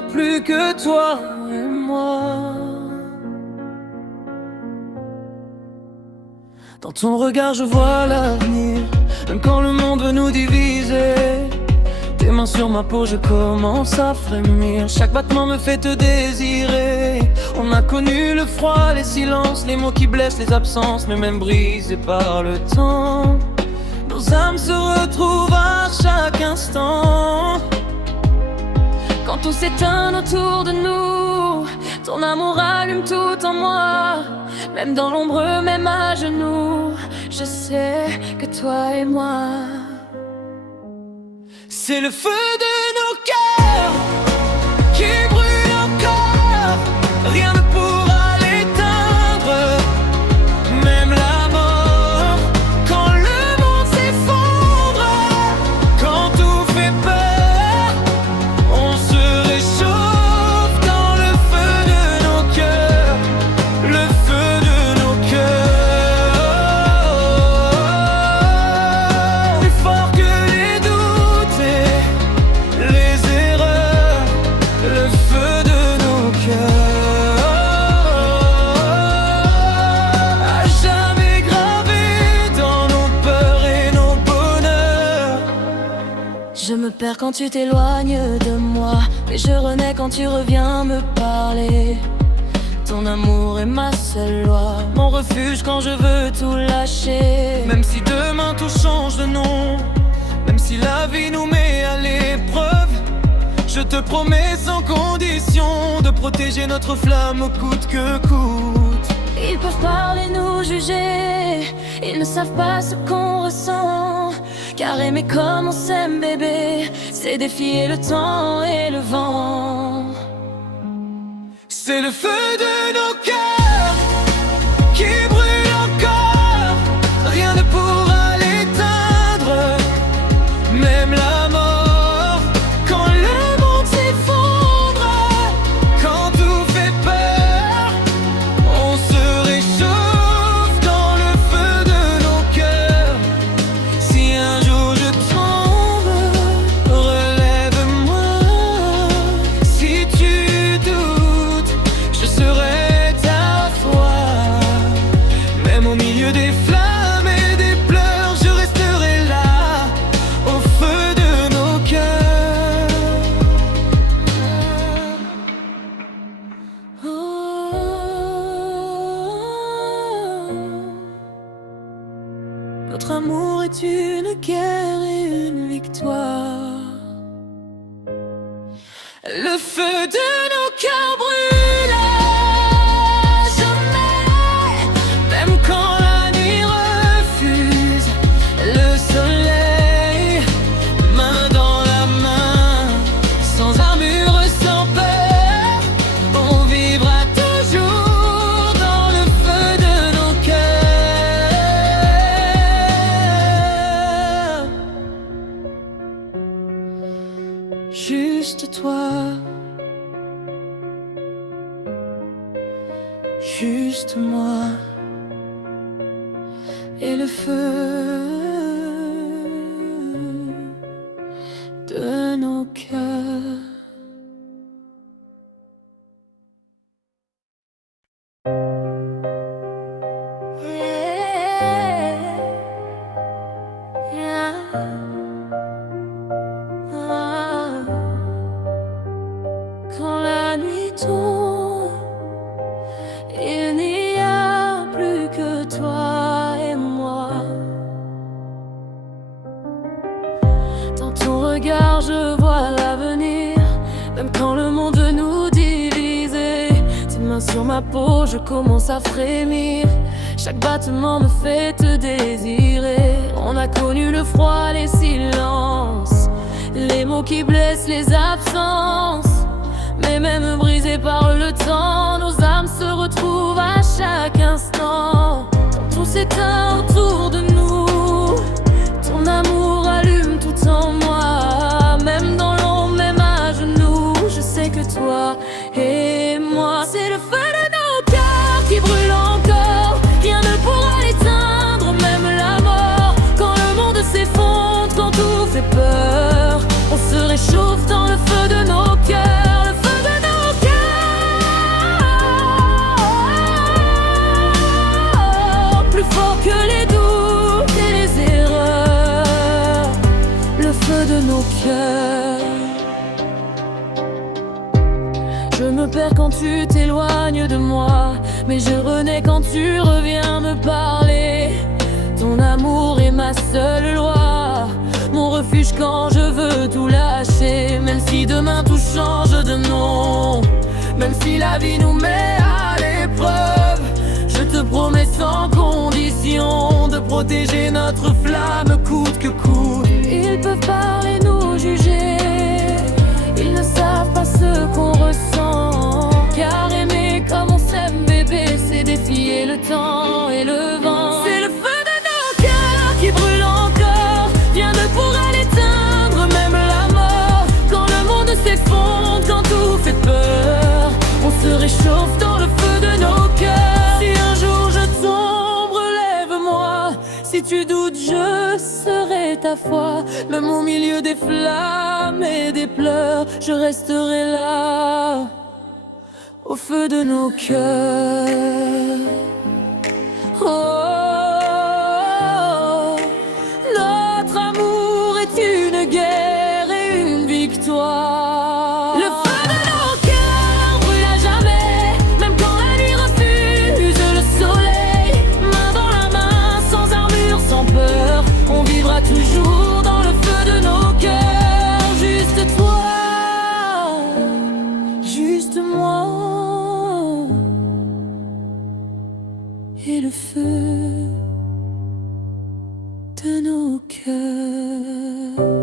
a plus que toi et moi. Dans ton regard je vois l'avenir, même quand le monde veut nous diviser. Tes mains sur ma peau, je commence à frémir. Chaque battement me fait te désirer. On a connu le froid, les silences, les mots qui blessent, les absences, mais même brisés par le temps, nos âmes se retrouvent à chaque instant. Quand tout s'éteint autour de nous, ton amour allume tout en moi. Même dans l'ombre, même à genoux, je sais que toi et moi, c'est le feu de nos cœurs qui brûle encore. Rien ne pourra l'éteindre, même la mort. Quand le monde s'effondre, quand tout fait peur, on se réchauffe dans le feu de nos cœurs, le feu de nos cœurs. Plus fort que les doutes et les erreurs, le feu de nos cœurs, à jamais gravé dans nos peurs et nos bonheurs. Je me perds quand tu t'éloignes de moi, mais je renais quand tu reviens me parler. Ton amour est ma seule loi, mon refuge quand je veux tout lâcher. Même si demain tout change de nom, même si la vie nous met à l'épreuve, je te promets sans condition de protéger notre flamme coûte que coûte. Ils peuvent parler, nous juger, ils ne savent pas ce qu'on ressent. Car aimer comme on s'aime bébé, c'est défier le temps et le vent. C'est le feu de nos cœurs qui brûle encore. Rien ne pourra l'éteindre, même la mort. Quand le monde s'effondre, quand tout fait peur, on se réchauffe dans le feu de nos cœurs. Si un jour je tombe, relève-moi. Si tu doutes, je serai ta foi. Même au milieu des flammes et des pleurs, je resterai là, au feu de nos cœurs. Oh. Notre amour est une guerre et une victoire. Le feu de nos cœurs brûle à jamais, même quand la nuit refuse le soleil. Main dans la main, sans armure, sans peur, on vivra toujours dans le feu de nos cœurs. Juste toi, juste moi, et le feu de nos cœurs. Quand la nuit tombe, il n'y a plus que toi et moi. Dans ton regard je vois l'avenir, même quand le monde veut nous diviser. Tes mains sur ma peau, je commence à frémir. Chaque battement me fait te désirer. On a connu le froid, les silences, les mots qui blessent, les absences. Mais même brisés par le temps, nos âmes se retrouvent à chaque instant. Quand tout s'éteint autour de nous, ton amour allume tout en moi. Même dans l'ombre, même à genoux, je sais que toi et moi, c'est le feu de nos cœurs qui brûle encore. Rien ne pourra l'éteindre, même la mort. Quand le monde s'effondre, quand tout fait peur, on se réchauffe dans le feu de nos cœurs, le feu cœurs. Je me perds quand tu t'éloignes de moi, mais je renais quand tu reviens me parler. Ton amour est ma seule loi, mon refuge quand je veux tout lâcher. Même si demain tout change de nom, même si la vie nous met à l'épreuve, je te promets sans condition de protéger notre flamme coûte que coûte. Ils peuvent parler, nous juger, ils ne savent pas ce qu'on ressent. Car aimer comme on s'aime, bébé, c'est défier le temps et le vent. C'est le feu de nos cœurs qui brûle encore, rien ne pourra l'éteindre, même la mort. Quand le monde s'effondre, quand tout fait peur, on se réchauffe dans le feu de nos cœurs. Si un jour je tombe, relève-moi. Si tu doutes, je serai ta foi. Même au milieu des flammes et des pleurs, je resterai là, au feu de nos cœurs. Oh, notre amour est une guerre et une victoire. Le feu de nos cœurs brûle à jamais, même quand la nuit refuse le soleil. Main dans la main, sans armure, sans peur, on vivra toujours dans le feu de nos cœurs. Juste toi, juste moi, et le feu de nos cœurs.